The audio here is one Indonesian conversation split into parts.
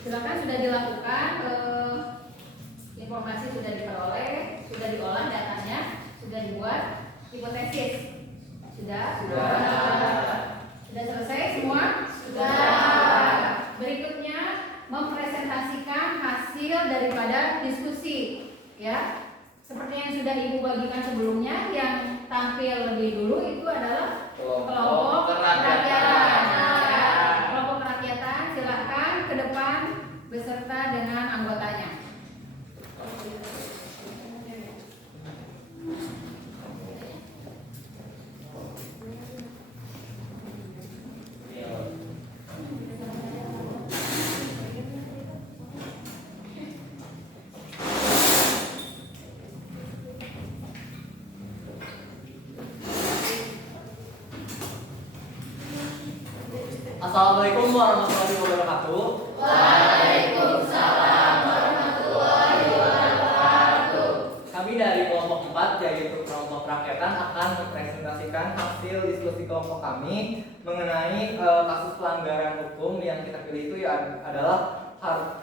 Silakan, sudah dilakukan, informasi sudah diperoleh, sudah diolah datanya, sudah dibuat hipotesis. Sudah selesai semua? Sudah. Berikutnya mempresentasikan hasil daripada diskusi, ya. Seperti yang sudah Ibu bagikan sebelumnya, yang tampil lebih dulu itu adalah kelompok kerakyatan. Ya. Kelompok kerakyatan, silakan ke depan beserta dengan anggotanya. Assalamualaikum warahmatullahi wabarakatuh. Waalaikumsalam warahmatullahi wabarakatuh. Kami dari kelompok 4 yaitu kelompok rakyatan akan mempresentasikan hasil diskusi kelompok kami mengenai kasus pelanggaran hukum yang kita pilih itu ya adalah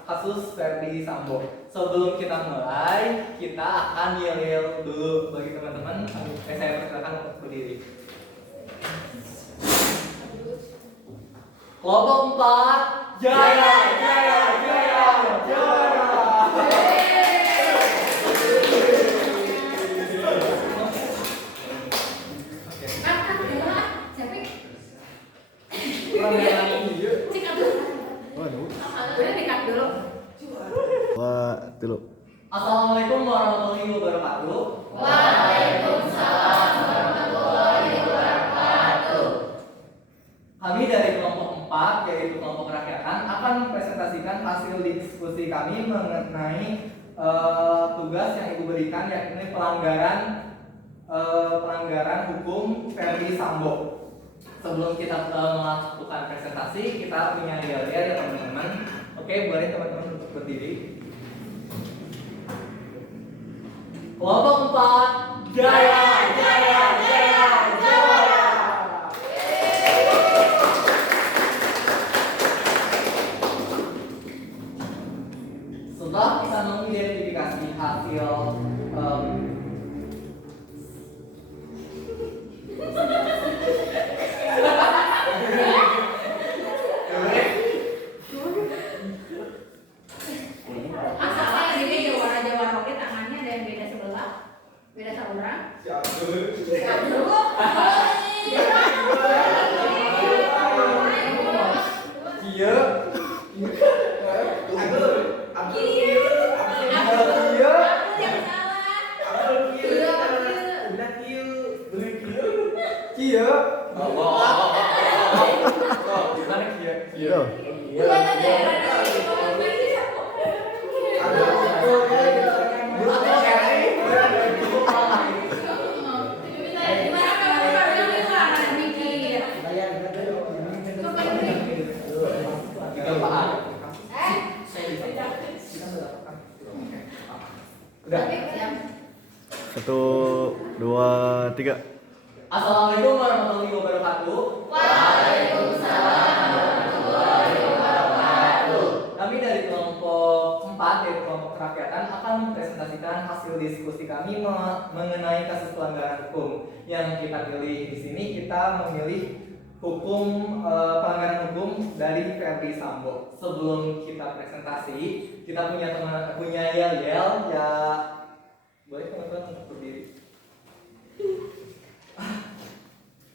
kasus Ferdi Sambo. Sebelum kita mulai, kita akan yel-yel dulu bagi teman-teman. Saya persilakan untuk berdiri. Kelompok 4, jaya, jaya, jaya, jaya. Assalamualaikum warahmatullahi wabarakatuh. Waalaikumsalam warahmatullahi wabarakatuh. Kami dari kelompok 4 yaitu kelompok rakyatan akan mempresentasikan hasil diskusi kami mengenai tugas yang Ibu berikan, yakni pelanggaran hukum Ferdi Sambo. Sebelum kita melakukan presentasi, kita punya yel-yel ya teman-teman. Oke, boleh teman-teman untuk berdiri. Kelompok 4, jaya, jaya, jaya, jaya. Setelah kita mengidentifikasi hasil beda saluran. Satu, dua, tiga. Assalamualaikum warahmatullahi wabarakatuh. Waalaikumsalam warahmatullahi wabarakatuh. Kami dari kelompok 4 yaitu kelompok kerakyatan akan mempresentasikan hasil diskusi kami mengenai kasus pelanggaran hukum yang kita pilih. Di sini kita memilih pelanggaran hukum dari Ferdi Sambo. Sebelum kita presentasi, kita punya yel-yel ya. Boleh teman-teman untuk berdiri.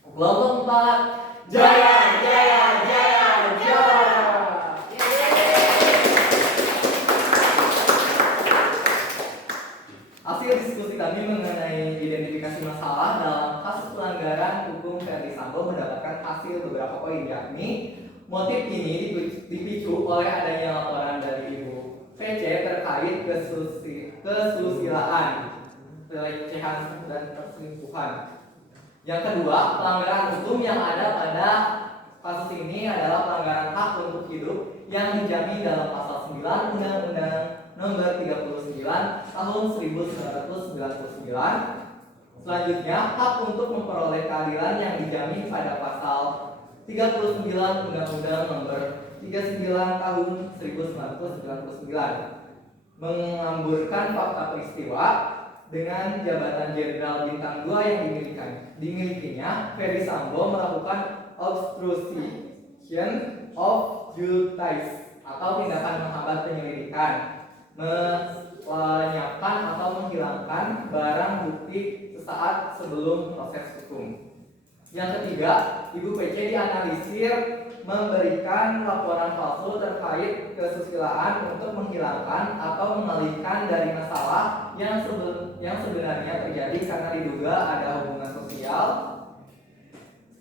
Kelompok 4, jaya, jaya, jaya, jaya. Hasil diskusi kami mengenai identifikasi masalah dalam kasus pelanggaran hukum Ferdi Sambo mendapatkan hasil beberapa poin, yakni motif ini dipicu oleh adanya laporan dari Ibu VC terkait kesusilaan, pelecehan dan perselingkuhan. Yang kedua, pelanggaran hukum yang ada pada kasus ini adalah pelanggaran hak untuk hidup yang dijamin dalam pasal 9 Undang-Undang Nomor 39 Tahun 1999. Selanjutnya, hak untuk memperoleh keadilan yang dijamin pada pasal 39 Undang-Undang Nomor 39 tahun 1999 mengamburkan fakta peristiwa dengan jabatan jenderal bintang 2 yang dimilikinya. Ferdy Sambo melakukan obstruction of justice atau tindakan menghambat penyelidikan, melenyapkan atau menghilangkan barang bukti sesaat sebelum proses hukum. Yang ketiga, Ibu PC dianalisir memberikan laporan palsu terkait kesusilaan untuk menghilangkan atau mengalihkan dari masalah yang sebenarnya terjadi karena diduga ada hubungan sosial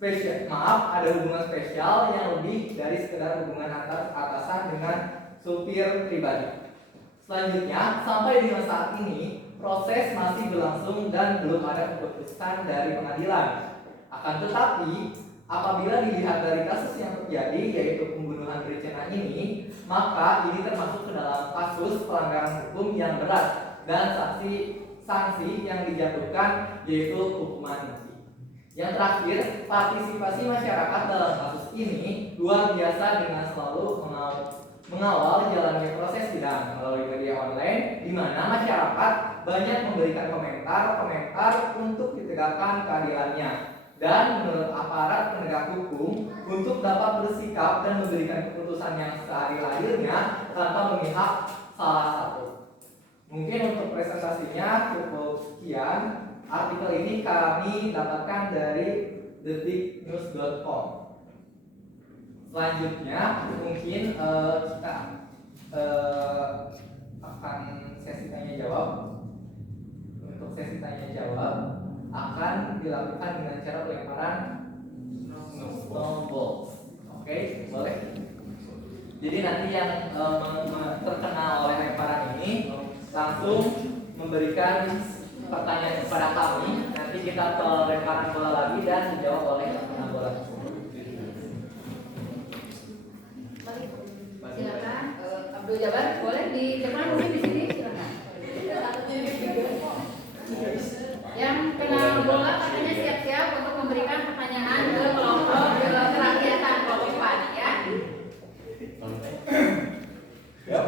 ada hubungan spesial yang lebih dari sekedar hubungan antar atasan dengan supir pribadi. Selanjutnya, sampai dengan saat ini proses masih berlangsung dan belum ada keputusan dari pengadilan. Akan tetapi, apabila dilihat dari kasus yang terjadi, yaitu pembunuhan berencana ini, maka ini termasuk ke dalam kasus pelanggaran hukum yang berat dan sanksi yang dijatuhkan yaitu hukuman mati. Yang terakhir, partisipasi masyarakat dalam kasus ini luar biasa dengan selalu mengawal jalannya proses sidang melalui media online, di mana masyarakat banyak memberikan komentar untuk ditegakkan keadilannya. Dan menurut aparat penegak hukum untuk dapat bersikap dan memberikan keputusan yang seadil-adilnya tanpa memihak salah satu. Mungkin untuk presentasinya cukup sekian. Artikel ini kami dapatkan dari detiknews.com. Selanjutnya mungkin kita akan sesi tanya jawab. Untuk sesi tanya jawab akan dilakukan dengan cara pelemparan snowball. Oke, boleh. Jadi nanti yang terkena oleh lemparan ini langsung memberikan pertanyaan kepada kami. Nanti kita ke lemparan bola lagi dan dijawab oleh pengguna bola. Silakan, Abdul Jabar, boleh di depan mungkin di sini, silakan. Yang kena bola katanya siap-siap untuk memberikan pertanyaan ke kelompok kerakyatan kelompok PAN, ya. Siap.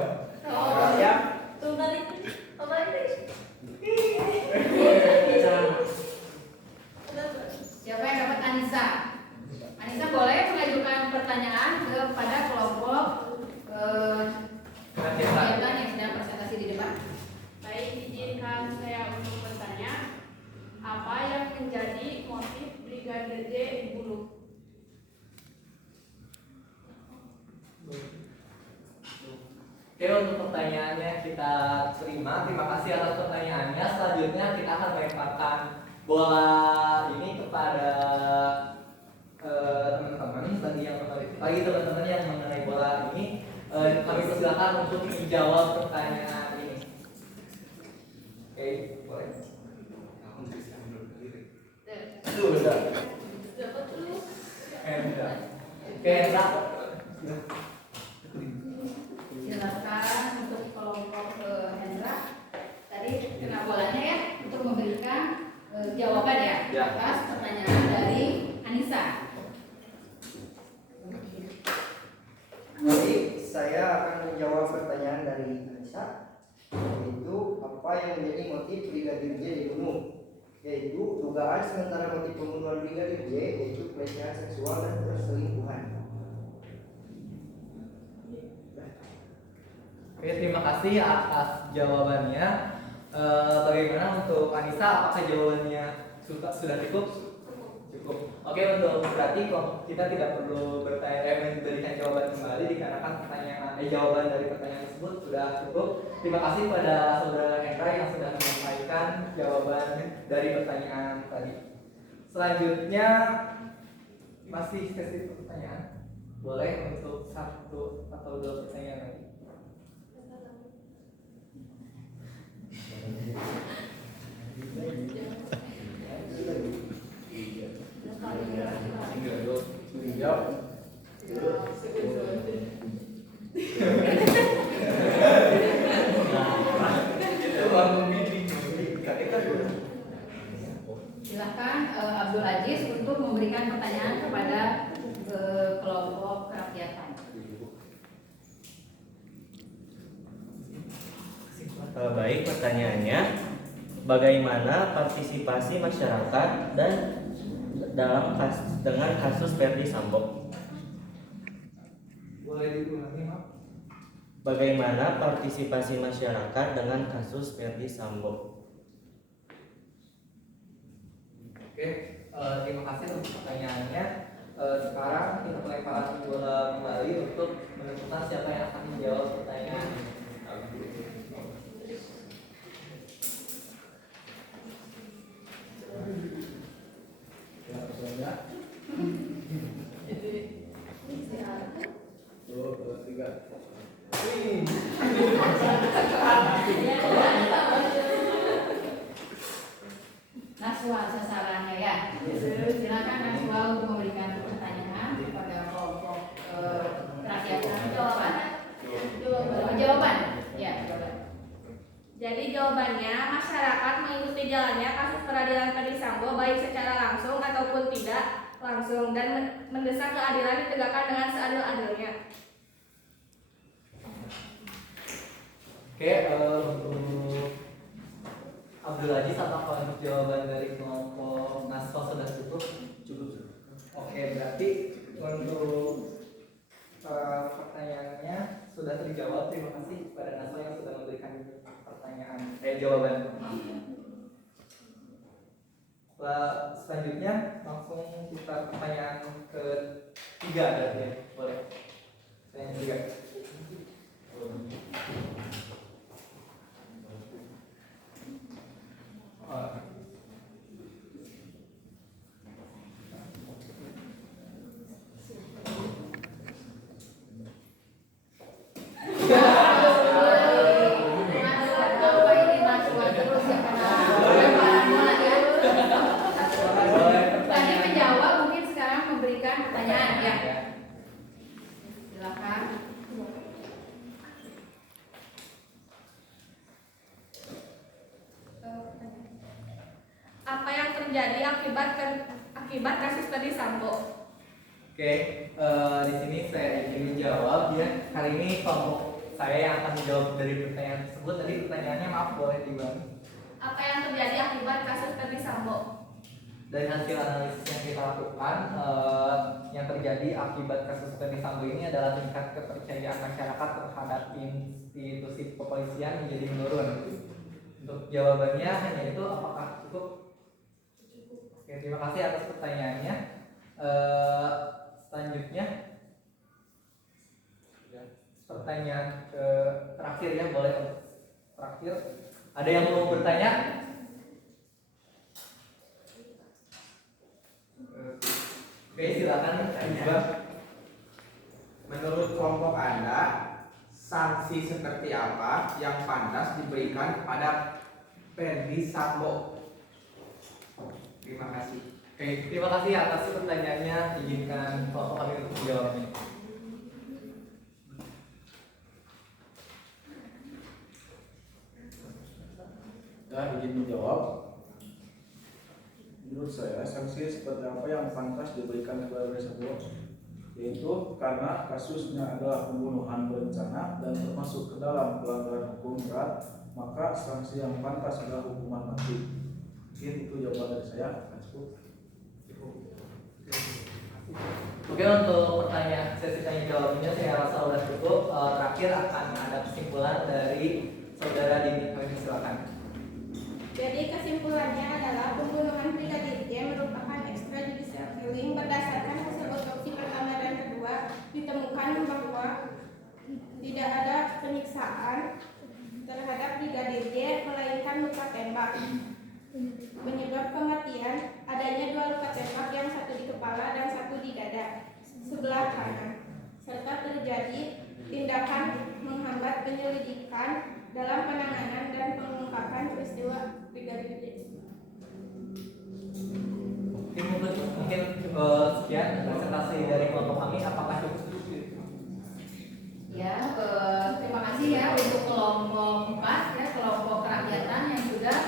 Siapa yang dapat Anissa? Anissa boleh mengajukan pertanyaan kepada kelompok kerakyatan yang sedang presentasi di depan. Baik, izinkan saya untuk bertanya, apa yang menjadi motif Brigadir J dibunuh? Oke, untuk pertanyaannya kita terima. Terima kasih atas pertanyaannya. Selanjutnya kita akan melemparkan bola ini kepada teman-teman bagi teman-teman yang mengenai bola ini. Kami persilakan untuk menjawab pertanyaan ini. Oke, boleh. Sudah. Oke, Hendra. Silakan untuk kelompok Hendra. Tadi kena bolanya ya untuk memberikan jawaban ya atas pertanyaan dari Anissa. Jadi saya akan menjawab pertanyaan dari Anissa, yaitu apa yang menjadi motif Brigadir J dibunuh, yaitu dugaan sementara motif pembunuhan Brigadir J yaitu pelecehan seksual dan perselingkuhan. Oke, terima kasih atas jawabannya. Bagaimana untuk Anissa? Apakah jawabannya sudah cukup? Cukup. Oke, untuk berarti kita tidak perlu memberikan jawaban kembali dikarenakan jawaban dari pertanyaan tersebut sudah cukup. Terima kasih pada saudara Hendra yang sudah menyampaikan jawaban dari pertanyaan tadi. Selanjutnya masih sesi pertanyaan. Boleh untuk 1 atau 2 pertanyaan lagi. Silakan Abdul Aziz untuk memberikan pertanyaan kepada kelompok kerakyatan. Baik, pertanyaannya, bagaimana partisipasi masyarakat dan dengan kasus Verdi Sambo? Boleh diulangi, Mak? Bagaimana partisipasi masyarakat dengan kasus Verdi Sambo? Oke, terima kasih untuk pertanyaannya. Sekarang kita pelemparan bola kembali untuk menentukan siapa yang akan menjawab pertanyaan. Naswa sasarannya ya. Silakan Naswa untuk memberikan pertanyaan kepada kelompok rakyat. Jawaban. Ya, jawaban. Jadi jawabannya, masyarakat mengikuti jalannya kasus peradilan Verdi Sambo baik secara langsung ataupun tidak langsung dan mendesak keadilan ditegakkan dengan seadil-adilnya. Oke, untuk Abdul Aziz, apakah untuk jawaban dari kelompok Naswa sudah cukup? Cukup. Oke, berarti untuk pertanyaannya sudah terjawab. Terima kasih kepada Naswa yang sudah memberikan jawaban. Selanjutnya langsung kita pertanyaan ketiga ya, boleh. Pertanyaan ketiga. Tadi menjawab, mungkin sekarang memberikan pertanyaan ya. Silakan. Apa yang terjadi akibat kasus Verdi Sambo? Oke, di sini saya ingin menjawab ya. Kali ini kelompok saya yang akan menjawab dari pertanyaan tersebut. Tadi pertanyaannya maaf, boleh diulangi. Apa yang terjadi akibat kasus Verdi Sambo? Dari hasil analisis yang kita lakukan, yang terjadi akibat kasus Verdi Sambo ini adalah tingkat kepercayaan masyarakat terhadap institusi kepolisian menjadi menurun. Untuk jawabannya hanya itu, apakah cukup? Oke, terima kasih atas pertanyaannya. Selanjutnya pertanyaan terakhir ya, boleh terakhir. Ada yang mau bertanya? Oke, silakan. Menurut kelompok Anda, sanksi seperti apa yang pantas diberikan kepada Verdi Sambo? Terima kasih. Oke, terima kasih atas pertanyaannya. Izinkan kelompok kami untuk menjawabnya. Izin menjawab. Menurut saya, sanksi seperti apa yang pantas diberikan kepada Verdi Sambo, yaitu karena kasusnya adalah pembunuhan berencana dan termasuk ke dalam pelanggaran hukum berat, maka sanksi yang pantas adalah hukuman mati. Mungkin itu jawaban dari saya. Cukup. Oke, untuk pertanyaan sesi tanya jawabnya saya rasa sudah cukup. Terakhir akan ada kesimpulan dari saudara Dini. Silakan. Jadi kesimpulannya adalah pembunuhan Brigadir J merupakan extrajudicial killing berdasarkan hasil otopsi pertama dan kedua ditemukan bahwa tidak ada penyiksaan terhadap Brigadir J melainkan luka tembak. Penyebab kematian adanya 2 luka tembak, yang satu di kepala dan satu di dada sebelah kanan, serta terjadi tindakan menghambat penyelidikan dalam penanganan dan pengungkapan peristiwa Brigadir J. Mungkin sekian presentasi dari kelompok kami. Apakah cukup? Ya, terima kasih ya untuk kelompok 4 ya, kelompok kerakyatan yang sudah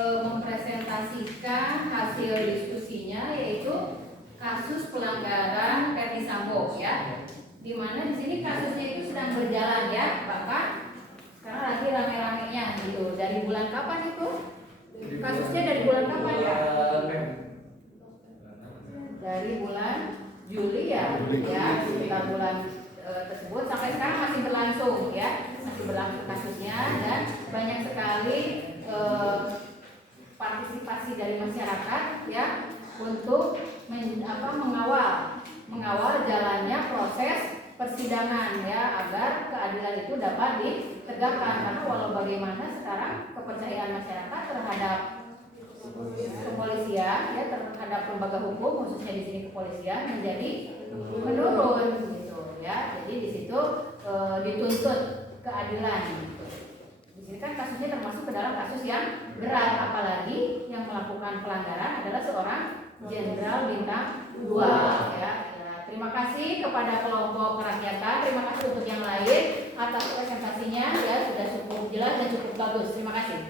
mempresentasikan hasil diskusinya, yaitu kasus pelanggaran Verdi Sambo ya. Di mana di sini kasusnya itu sedang berjalan ya, bahkan Sekarang lagi rame-ramenya gitu. Dari bulan kapan itu? Kasusnya dari bulan kapan ya? Dari bulan Juli ya, ya sekitar bulan tersebut sampai sekarang masih berlangsung ya, masih berlangsung kasusnya dan banyak sekali partisipasi dari masyarakat ya untuk mengawal jalannya proses persidangan ya agar keadilan itu dapat ditegakkan karena walau bagaimana sekarang kepercayaan masyarakat terhadap kepolisian ya terhadap lembaga hukum khususnya di sini kepolisian menjadi menurun gitu ya. Jadi di situ dituntut keadilan gitu. Di sini kan kasusnya termasuk ke dalam kasus yang berat, apalagi yang melakukan pelanggaran adalah seorang jenderal bintang 2 ya. Nah, terima kasih kepada kelompok kerakyatan, terima kasih untuk yang lain atas presentasinya ya, sudah cukup jelas dan cukup bagus. Terima kasih.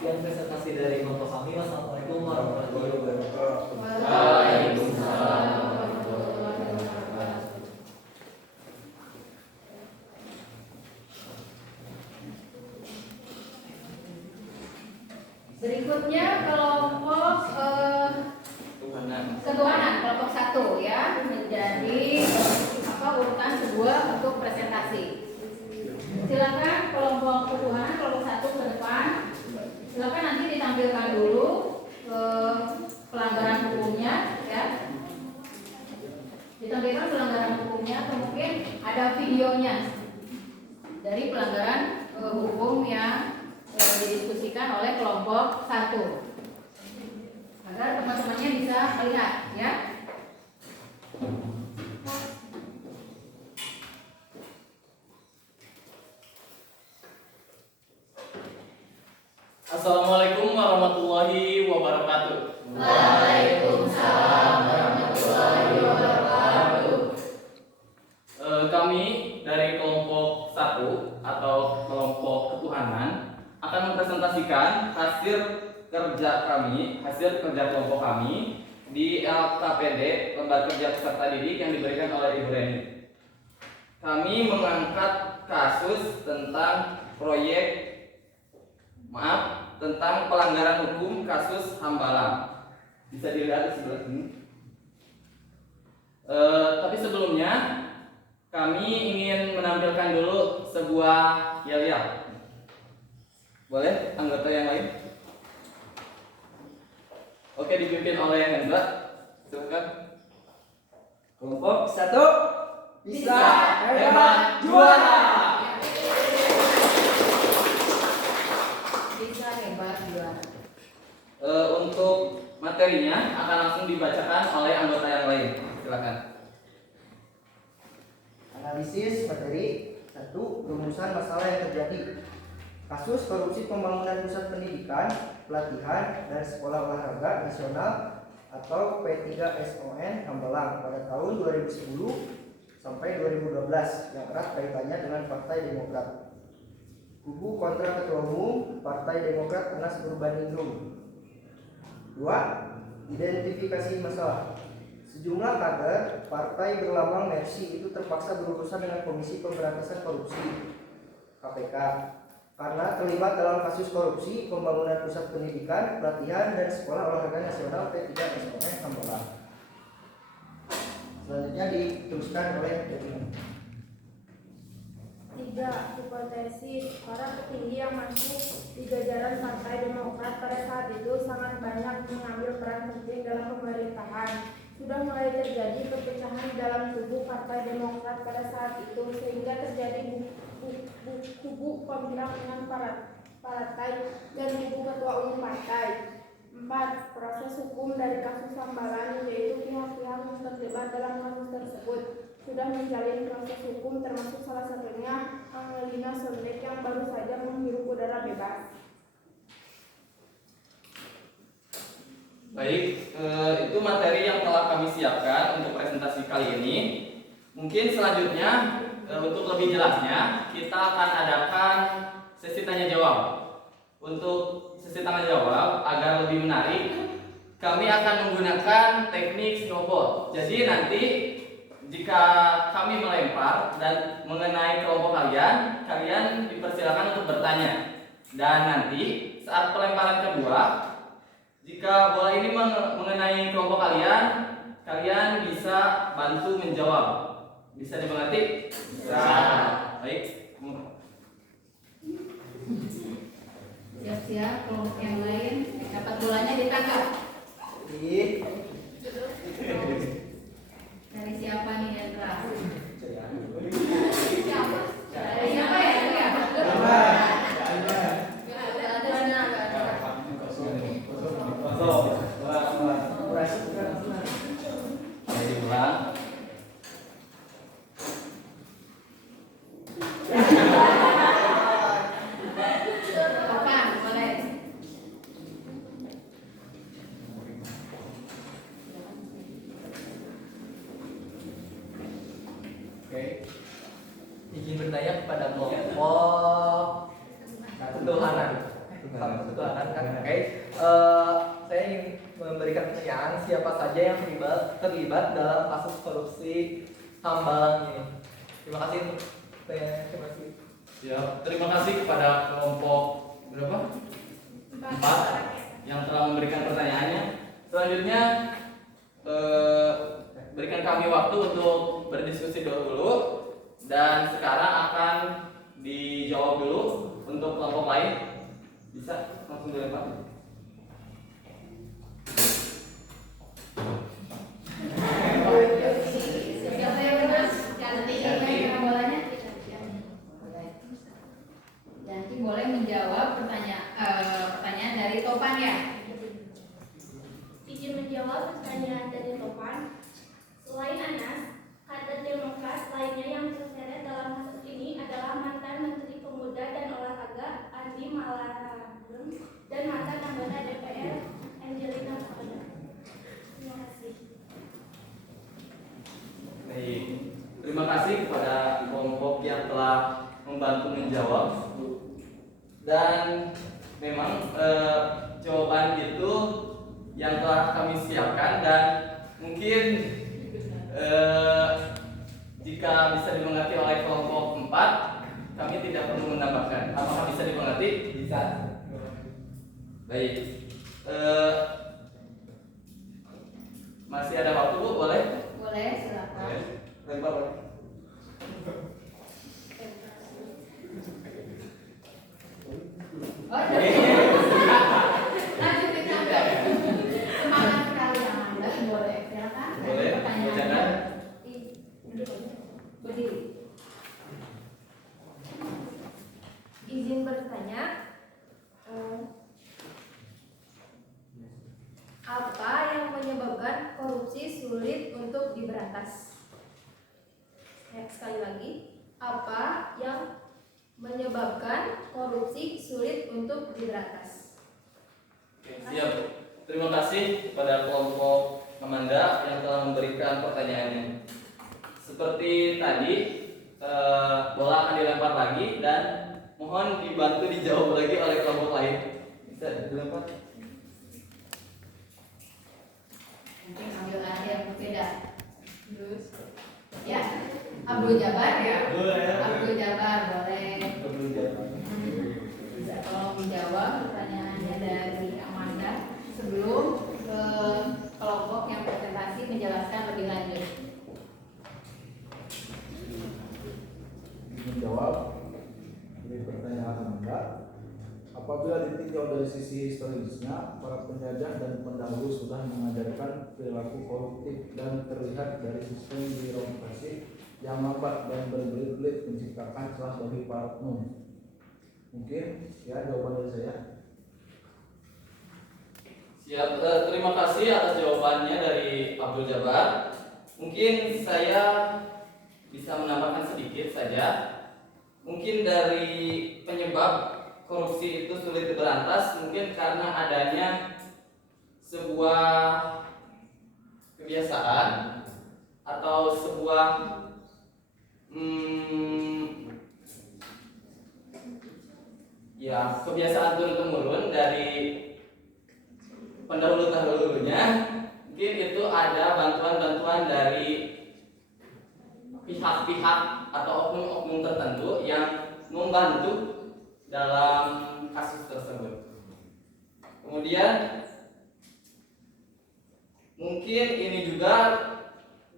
Sekian presentasi dari kelompok kami. Wassalamualaikum warahmatullahi wabarakatuh. Waalaikumsalam warahmatullahi wabarakatuh. Berikutnya kelompok ketuhanan kelompok 1 ya, menjadi urutan kedua untuk presentasi. Silakan kelompok ketuhanan kelompok 1 ke depan. Silakan nanti ditampilkan dulu pelanggaran hukumnya ya. Ditampilkan pelanggaran hukumnya, kemudian ada videonya dari pelanggaran hukum yang didiskusikan oleh kelompok 1 agar teman-temannya bisa melihat ya. Assalamualaikum warahmatullahi wabarakatuh. Waalaikumsalam warahmatullahi wabarakatuh. Kami dari kelompok 1 atau kelompok ketuhanan akan mempresentasikan hasil kerja kelompok kami di LKPD, Lembaga Kerja Peserta Didik yang diberikan oleh Ibu Reni. Kami mengangkat kasus tentang tentang pelanggaran hukum kasus Hambalang. Bisa dilihat di sebelah sini. Tapi sebelumnya kami ingin menampilkan dulu sebuah yel-yel. Boleh anggota yang lain? Oke, dipimpin oleh Hendra. Silakan. Kelompok 1 Bisa hebat juara. Bisa hebat juara. Untuk materinya akan langsung dibacakan oleh anggota yang lain. Silakan. Analisis materi 1. Rumusan masalah yang terjadi. Kasus korupsi pembangunan pusat pendidikan, pelatihan, dan sekolah olahraga nasional atau P3SON Hambalang pada tahun 2010 sampai 2012 yang erat kaitannya dengan Partai Demokrat. Kubu kontra Ketua Umum Partai Demokrat Anas Urbaningrum. 2. Identifikasi masalah. Sejumlah kader partai berlambang Mercy itu terpaksa berurusan dengan Komisi Pemberantasan Korupsi (KPK) karena terlibat dalam kasus korupsi pembangunan pusat pendidikan, pelatihan, dan sekolah olahraga nasional P3SON Hambalang. Selanjutnya diteruskan oleh Dewi. 3. Hipotesis para petinggi yang masuk di jajaran Partai Demokrat pada saat itu sangat banyak mengambil peran penting dalam pemerintahan. Sudah mulai terjadi perpecahan dalam tubuh Partai Demokrat pada saat itu sehingga terjadi kubu pembela dengan partai dan kubu ketua umum partai. 4. Proses hukum dari kasus Hambalang, yaitu pihak-pihak yang terlibat dalam kasus tersebut sudah menjalin proses hukum, termasuk salah satunya Angelina Sondek yang baru saja menghirup udara bebas. Baik, itu materi yang telah kami siapkan untuk presentasi kali ini. Mungkin selanjutnya untuk lebih jelasnya kita akan adakan sesi tanya jawab. Untuk sesi tanya jawab agar lebih menarik, kami akan menggunakan teknik snowball. Jadi nanti jika kami melempar dan mengenai kelompok kalian, kalian dipersilakan untuk bertanya. Dan nanti saat pelemparan kedua, jika bola ini mengenai kelompok kalian, kalian bisa bantu menjawab. Bisa dimengerti? Bisa. Baik. Siap-siap, kelompok yang lain dapat bolanya ditangkap. Dari siapa nih Endra? Siapa? Dari siapa ya? Jadi ulang. Topan, boleh. Oke. Izin bertanya kepada kelompok ketuhanan. Ketuhanan kan. Oke. Saya ingin memberikan pertanyaan siapa saja yang terlibat dalam kasus korupsi Hambalang ini. Terima kasih untuk pertanyaannya. Terima kasih. Ya, terima kasih kepada kelompok berapa? 4 yang telah memberikan pertanyaannya. Selanjutnya berikan kami waktu untuk berdiskusi dulu dan sekarang akan dijawab dulu untuk kelompok lain. Bisa langsung dilempar. Siapa yang menang? Ganti bolanya. Ganti boleh menjawab pertanyaan dari Topan ya. Izin menjawab pertanyaan dari Topan. Selain Anas, kader Demokrat lainnya yang terseret dalam kasus ini adalah mantan Menteri Pemuda dan Olahraga Andi Malarangeng dan mantan anggota DPR Angelina Sondakh. Terima kasih. Baik, terima kasih kepada kelompok yang telah membantu menjawab. Dan memang jawaban itu yang telah kami siapkan dan mungkin jika bisa dimengerti oleh kelompok 4, kami tidak perlu menambahkan. Apakah bisa dimengerti? Bisa. Baik. Masih ada waktu, Bu? Boleh? Boleh, silakan. Lempar, boleh. Oh, lanjutin sampai. Semangat sekali Amanda, boleh. Silakan. Boleh. Pertanyaannya. Berdiri. Izin bertanya, apa yang menyebabkan korupsi sulit untuk diberantas? Sekali lagi, apa yang menyebabkan korupsi sulit untuk diberantas? Siap. Terima kasih kepada kelompok Amanda yang telah memberikan pertanyaannya. Seperti tadi, bola akan dilempar lagi dan mohon dibantu dijawab lagi oleh kelompok lain. Bisa dilempar? Mungkin ambil arah yang berbeda. Terus, ya, Abdul Jabar ya. Abdul Jabar boleh. Bisa tolong menjawab pertanyaannya dari Amanda sebelum ke kelompok yang presentasi menjelaskan lebih lanjut. Menjawab dari pertanyaan Anda, apabila ditinjau dari sisi historisnya, para penjajah dan pendahulu sudah mengajarkan perilaku koruptif dan terlihat dari sistem birokrasi yang lambat dan berbelit-belit menciptakan celah bagi para oknum. Mungkin ya jawaban dari saya. Siap. Terima kasih atas jawabannya dari Abdul Jabar. Mungkin saya bisa menambahkan sedikit saja. Mungkin dari penyebab korupsi itu sulit diberantas mungkin karena adanya sebuah kebiasaan atau sebuah ya kebiasaan turun-temurun dari pendahulu-dahulunya. Mungkin itu ada bantuan-bantuan dari pihak-pihak atau oknum-oknum tertentu yang membantu dalam kasus tersebut. Kemudian mungkin ini juga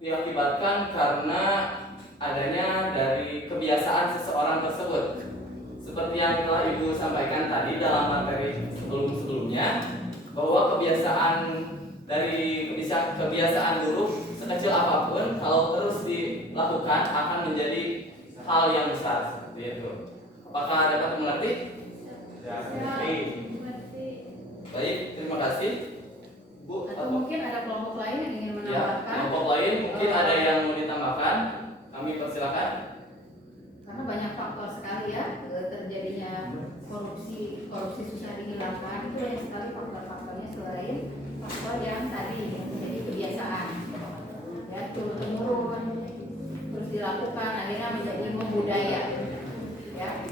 diakibatkan karena adanya dari kebiasaan seseorang tersebut. Seperti yang telah Ibu sampaikan tadi dalam materi sebelum-sebelumnya, bahwa kebiasaan buruk sekecil apapun kalau terus dilakukan akan menjadi hal yang besar seperti itu. Apakah dapat mengerti? Ya, mengerti. Baik, terima kasih. Bu, Atau mungkin ada kelompok lain yang ingin ya, menambahkan? kelompok lain mungkin ada yang mau ditambahkan. Kami persilakan. Karena banyak faktor sekali ya terjadinya korupsi susah dihilangkan, itu banyak sekali faktor-faktornya selain faktor yang tadi menjadi kebiasaan ya, turun temurun terus dilakukan akhirnya menjadi membudaya ya.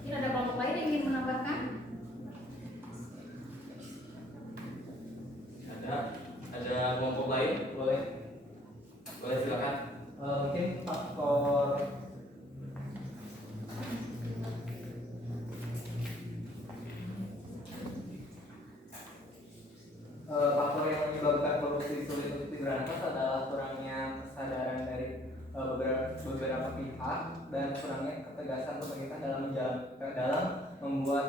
Mungkin ada kelompok lain yang ingin menambahkan? Ada kelompok lain, boleh silakan. Mungkin faktor yang menyebabkan korupsi sulit untuk diberantas adalah kurangnya kesadaran dari beberapa pihak dan kurangnya ketegasan pemerintah dalam membuat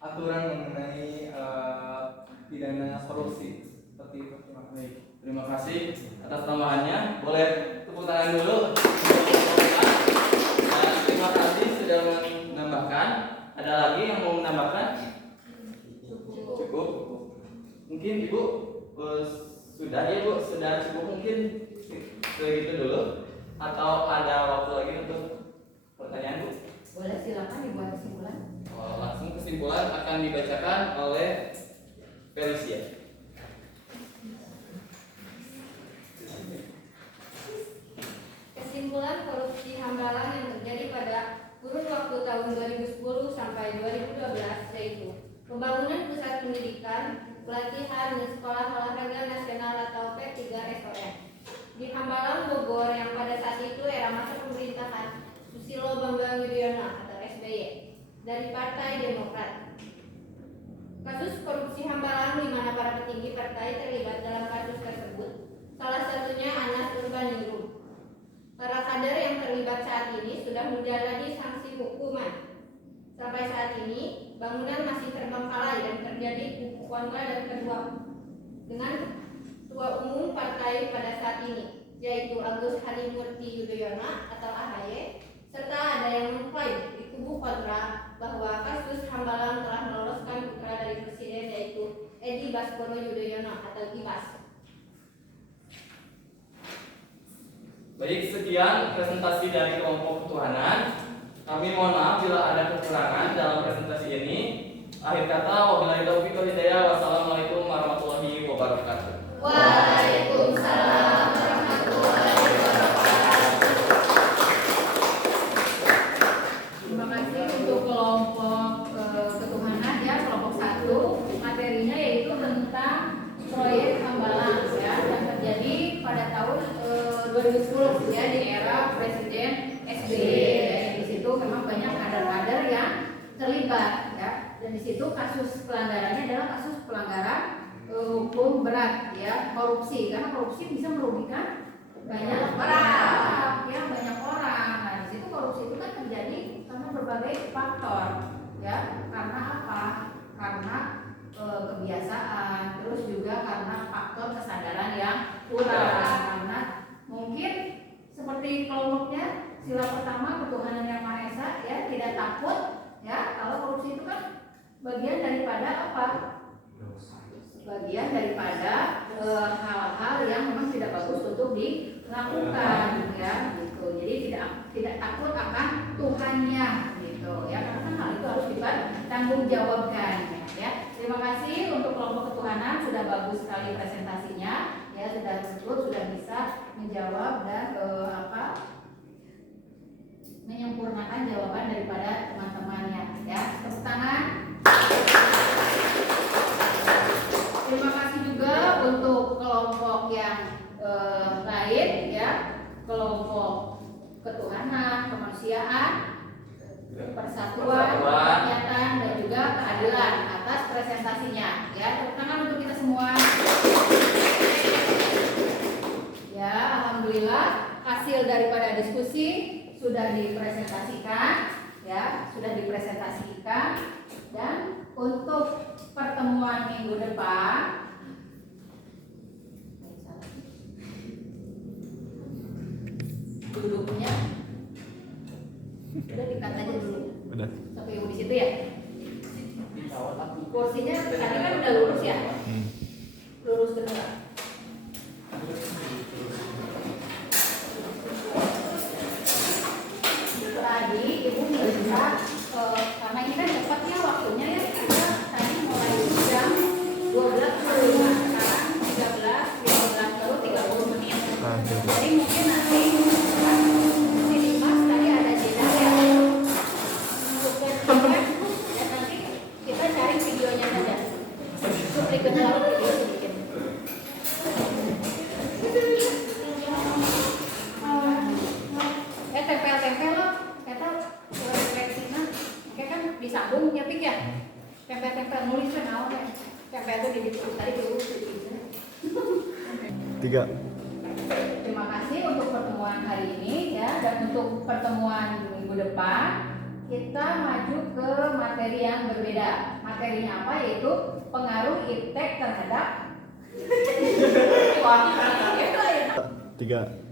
aturan mengenai pidana korupsi seperti itu. Terima kasih atas tambahannya. Boleh tepuk tangan dulu. Nah, terima kasih sudah menambahkan. Ada lagi yang mau menambahkan? Cukup. Mungkin Ibu sudah ya Bu, sudah cukup mungkin segitu dulu. Atau ada waktu lagi untuk pertanyaan Bu? Boleh, silakan dibuat kesimpulan. Langsung kesimpulan akan dibacakan oleh Felicia. Kesimpulan korupsi Hambalang yang terjadi pada kurun waktu tahun 2010 sampai 2012 yaitu pembangunan pusat pendidikan, pelatihan dan sekolah olahraga nasional atau P3SON di Hambalang, Bogor yang pada saat itu era masa pemerintahan Susilo Bambang Yudhoyono atau SBY dari Partai Demokrat. Kasus korupsi Hambalang di mana para petinggi partai terlibat dalam kasus tersebut, salah satunya Anas Urbaningrum. Para kader yang terlibat saat ini sudah menjalani sanksi hukuman. Sampai saat ini, bangunan masih terbengkalai dan terjadi kubu kontra dan kedua dengan ketua umum partai pada saat ini, yaitu Agus Harimurti Yudhoyono atau AHY, serta ada yang mengklaim di kubu kontra bahwa kasus Hambalang telah meloloskan putra dari presiden, yaitu Edi Baskoro Yudhoyono atau Ibas. Baik, sekian presentasi dari kelompok ketuhanan. Kami mohon maaf bila ada kekurangan dalam presentasi ini. Akhir kata, wabillahi taufiq wal hidayah. Wassalamualaikum warahmatullahi wabarakatuh. Waalaikumsalam warahmatullahi wabarakatuh. Terima kasih untuk kelompok ketuhanan ya, kelompok 1. Materinya yaitu tentang proyek Hambalang ya, yang terjadi pada tahun 2010 ya, di era Presiden SBY. Di situ memang banyak kader-kader yang terlibat ya, dan di situ kasus pelanggarannya adalah kasus pelanggaran hukum berat ya, korupsi, karena korupsi bisa merugikan banyak orang ya, banyak orang. Nah, di situ korupsi itu kan terjadi karena berbagai faktor ya, karena apa? Karena kebiasaan, terus juga karena faktor kesadaran yang kurang, karena mungkin seperti kelompoknya sila pertama ketuhanan yang Maha Esa ya, tidak takut ya, kalau korupsi itu kan bagian daripada apa? Bagian daripada hal-hal yang memang tidak bagus untuk dilakukan ya, gitu. Jadi tidak takut akan Tuhannya gitu ya, karena hal itu harus dipertanggungjawabkan ya. Terima kasih untuk kelompok ketuhanan, sudah bagus sekali presentasinya ya, sudah bisa menjawab dan menyempurnakan jawaban daripada teman-temannya ya. Tepuk tangan. Terima kasih juga untuk kelompok yang kemanusiaan, persatuan, Persatuan. kerakyatan, dan juga keadilan atas presentasinya. Ya, tepuk tangan untuk kita semua. Ya, alhamdulillah hasil daripada diskusi sudah dipresentasikan, ya, sudah dipresentasikan. Dan untuk pertemuan minggu depan, duduknya udah dikat aja dulu. Udah. Sampai ibu di situ ya. Kursinya tadi kan udah lurus ya. Lurus kedua. Tadi ibu minta karena ini kan cepatnya waktunya ya, kita tadi mulai jam 12.45, sekarang 13.15 baru 30 menit. Jadi mungkin nanti sini mas tadi ada jeda ya untuk ya nanti kita cari videonya saja. Cuplikan dulu video sedikit. Tempel-tempel loh, kata refleksinya, kayak kan disambung ya pik ya. Tempel-tempel nulisnya naon ya. Tempel itu di tadi dulu. 3. Terima kasih untuk pertemuan hari ini ya, dan untuk pertemuan minggu depan kita maju ke materi yang berbeda. Materinya apa? Yaitu pengaruh iptek terhadap wah, itu ya. 3.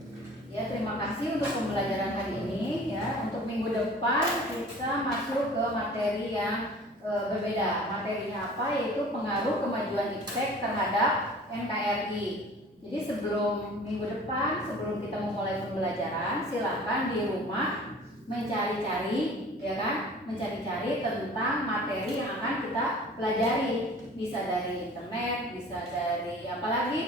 Ya, terima kasih untuk pembelajaran hari ini ya. Untuk minggu depan kita masuk ke materi yang berbeda. Materinya apa? Yaitu pengaruh kemajuan iptek terhadap NKRI. Jadi sebelum minggu depan, sebelum kita memulai pembelajaran, silakan di rumah mencari-cari, ya kan? Mencari-cari tentang materi yang akan kita pelajari. Bisa dari internet, bisa dari apa lagi?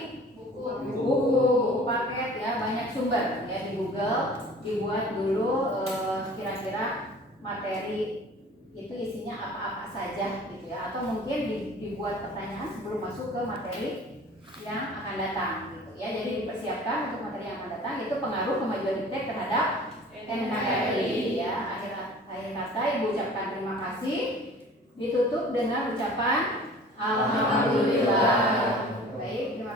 Buku paket ya, banyak sumber ya di Google. Dibuat dulu kira-kira materi itu isinya apa-apa saja gitu ya, atau mungkin dibuat pertanyaan sebelum masuk ke materi yang akan datang gitu ya. Jadi dipersiapkan untuk materi yang akan datang, itu pengaruh kemajuan iptek terhadap NKRI ya. Akhir kata ibu ucapkan terima kasih, ditutup dengan ucapan alhamdulillah. Baik, terima